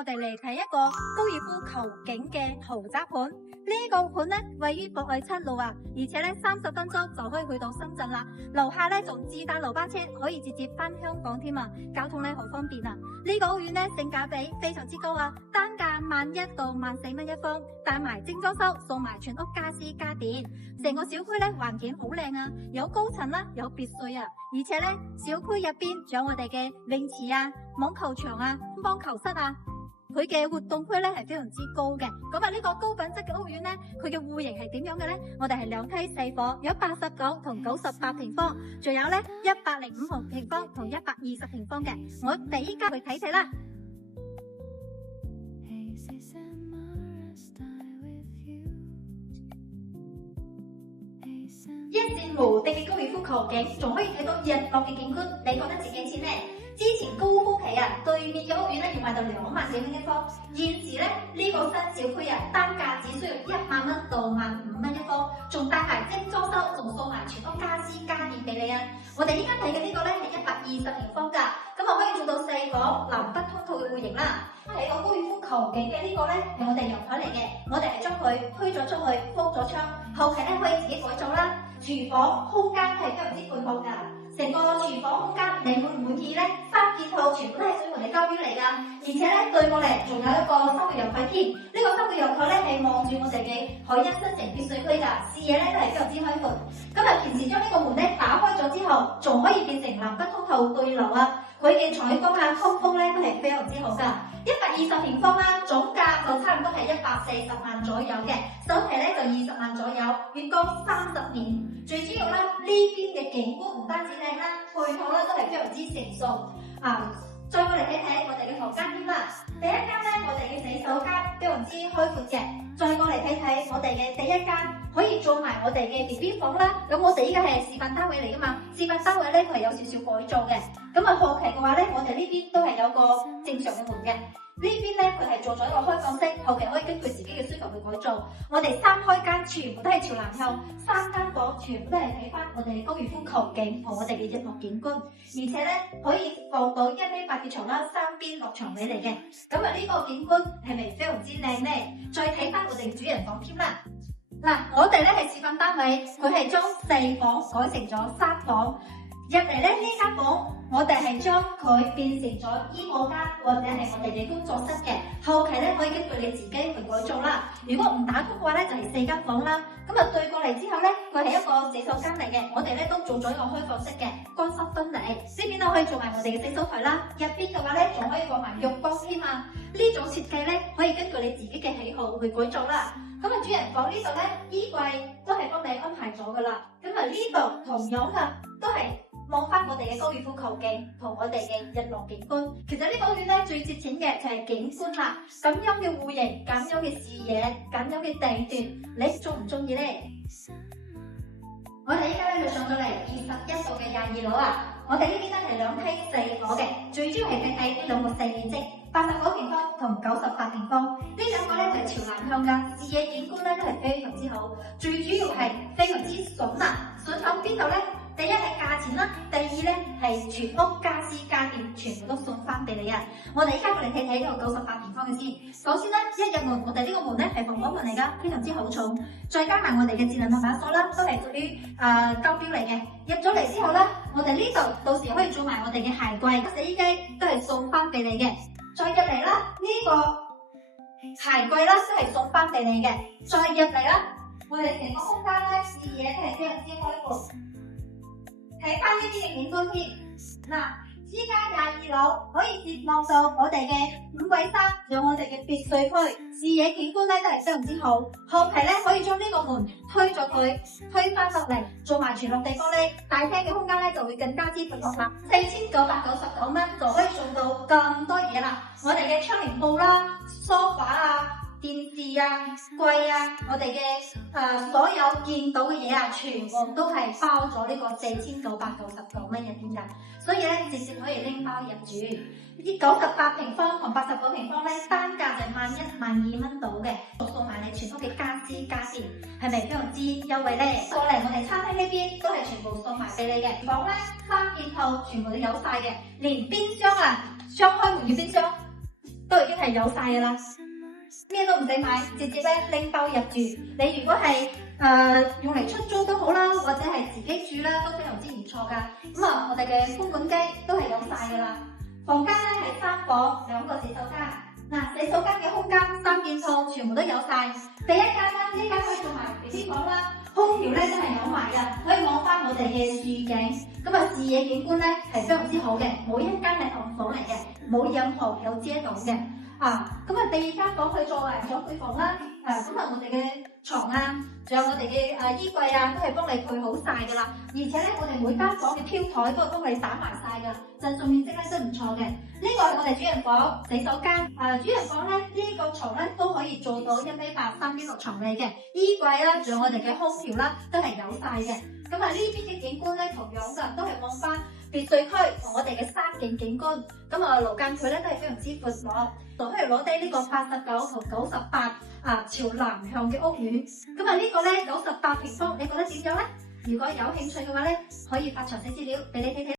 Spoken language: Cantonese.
我哋嚟睇一個高爾夫球景嘅豪宅盤。呢個盤咧位於博愛七路啊，而且咧30分鐘就可以去到深圳啦。樓下咧仲自帶路巴車，可以直接翻香港添啊，交通咧好方便啊。呢個屋苑咧性價比非常之高啊，單價11,000到14,000蚊一方，帶埋精裝修，送埋全屋家私家電。成個小區咧環境好靚啊，有高層啦，有別墅啊，而且咧小區入邊仲有我哋嘅泳池啊、網球場啊、乒乓球室啊。佢嘅活動區咧係非常之高嘅。咁啊呢個高品質嘅屋苑咧，佢嘅戶型係點樣嘅咧？我哋係2梯4房，有89同98平方，仲有咧105平方同120平方嘅。我哋依家去睇睇啦。一線無敵嘅高爾夫球景，仲可以睇到日落嘅景觀，你覺得值幾錢呢？之前高峰期啊，對面嘅屋苑咧要賣到2萬幾蚊一方，現時咧呢個新小區啊，單價只需要1萬蚊到15,000蚊一方，仲帶埋精裝修，仲送埋全屋家私家電俾你啊！我哋依家睇嘅呢個咧係120平方噶，咁啊可以做到4房南北通透嘅戶型啦。喺個高爾夫球景嘅呢個咧係我哋陽台嚟嘅，我哋係將佢推咗出去，封咗窗，後期咧可以自己改造啦。廚房空間係非常之闊闊噶。成個廚房空間你滿唔滿意呢？3件套全部都係水泥膠邊嚟噶，而且咧對過嚟仲有一個3個陽台添。呢個3個陽台咧係望住我哋嘅海欣新城別墅區噶，視野咧都係非常之開闊。今日平時將呢個門咧打開咗之後，仲可以變成南北通透對流啊！佢嘅採光啊、通風咧都係非常之好噶。120平方啦，總價就差唔多係140萬左右嘅，首期咧就20萬左右，月供30年。最主要啦，呢邊嘅景觀唔單止靚啦，配套咧都係非常之成熟啊！再過嚟睇睇我哋嘅房間添啦，第一間咧我哋嘅洗手間非常之開闊嘅，再過嚟睇睇我哋嘅第一間可以做埋我哋嘅 BB 房啦。咁我哋依家係示範單位嚟噶嘛，示範單位咧佢係有少少改造嘅，咁啊後期嘅話咧，我哋呢邊都係有個正常嘅門嘅。呢邊咧佢係做咗一個開放式，後期可以根據自己嘅需求去改造。我哋3開間全部都係朝南向，3間房全部都係睇翻我哋嘅高爾夫球景同我哋嘅日落景觀，而且咧可以放到1米8嘅床啦，3邊落床位嚟嘅。咁啊呢個景觀係咪非常之靚呢？再睇翻我哋嘅主人房添啦。嗱，我哋咧係示範單位，佢係將4房改成咗3房。入嚟咧呢間房，我哋係將佢變成咗衣帽間或者係我哋嘅工作室嘅，後期咧可以根據你自己去改造啦。如果唔打通嘅話咧，就係4間房啦。咁啊對過嚟之後咧，佢係一個洗手間嚟嘅，我哋咧都做咗一個開放式嘅乾濕分離。呢邊咧可以做埋我哋嘅洗手台啦，入邊嘅話咧仲可以放埋浴缸添啊。呢種設計咧可以根據你自己嘅喜好去改造啦。咁啊主人房呢度咧衣櫃都係幫你安排咗噶啦。咁啊呢度同樣啊都係望翻我哋嘅高爾夫球景同我哋嘅日落景觀。其實呢個屋苑咧最值錢嘅就係景觀啦，咁樣嘅戶型、咁樣嘅視野、咁樣嘅地段，你中唔中意呢？我哋依家咧就上咗嚟21度嘅22樓啊！我哋呢邊咧係2梯4房嘅，最主要係睇睇呢兩個細面積，89平方同98平方，呢兩個咧就係朝南向噶，視野景觀咧都係非常之好，最主要係非常之筍啊！筍響邊度咧？第一係價錢啦，第二咧係全屋家私家電全部都送翻俾你啊！我哋依家過嚟睇睇呢個98平方嘅先。首先咧，一入門，我哋呢個門咧係防火門嚟噶，非常之好重。再加埋我哋嘅智能密碼鎖啦，都係屬於膠標嚟嘅。入咗嚟之後咧，我哋呢度到時可以做埋我哋嘅鞋櫃、洗衣機，都係送翻俾你嘅。再入嚟啦，呢個鞋櫃啦都係送翻俾你嘅。再入嚟啦，我哋成個空間咧視野都係非常之開闊。睇翻呢啲嘅景觀添，嗱，依家22樓可以接望到我哋嘅5位3，有我哋嘅別墅區，視野景觀咧都係非常之好。後期咧可以將呢個門推咗佢，推翻落嚟，做埋全落地玻璃，大廳嘅空間咧就會更加之闊落啦。4,999蚊就可以做到咁多嘢啦。我哋嘅窗簾布啦、梳化啊、電視啊、櫃啊，我哋嘅所有見到嘅嘢啊，全部都係包咗呢個4,999蚊入邊噶，所以咧直接可以拎包入住。呢98平方同89平方咧，單價就11,000、12,000蚊到嘅，送埋你全屋嘅家私家電，係咪非常之優惠咧？過嚟我哋餐廳呢邊都係全部送埋俾你嘅，房咧3件套全部都有晒嘅，連冰箱啊，雙開門嘅冰箱都已經係有晒㗎啦，咩都唔使買，直接咧拎包入住。你如果係用嚟出租都好啦，或者係自己住啦，都非常之唔錯㗎。咁啊，我哋嘅寬滿機都係有晒㗎啦。房間咧係3房2個洗手間。嗱，洗手間嘅空間3件套全部都有晒。第一間啦，呢間可以做埋 BB 房啦，空調咧都係有埋㗎，可以望翻我哋嘅樹景。咁啊，視野景觀咧係非常之好嘅，每一間係暗房嚟嘅，冇任何有遮擋嘅。咁啊，第二間房去作為長輩房啦。咁啊，我哋嘅床啊，仲有我哋嘅衣櫃啊，都係幫你配好晒㗎啦。而且咧，我哋每間房嘅飄台都係幫你打埋晒㗎，陣數面積咧都唔錯嘅。呢個係我哋主人房、洗手間。主人房咧呢個床咧都可以做到1.8米3邊6床位嘅，衣櫃啦，仲有我哋嘅空調啦，都係有晒嘅。咁啊，呢邊嘅景觀咧同樣㗎，都係望翻別墅區同我哋嘅山景景觀。咁啊，樓間距咧都係非常之闊落，就可以攞低呢個89同98朝南向嘅屋苑。咁啊，呢個咧98平方，你覺得點樣咧？如果有興趣嘅話咧，可以發詳細資料俾你睇睇。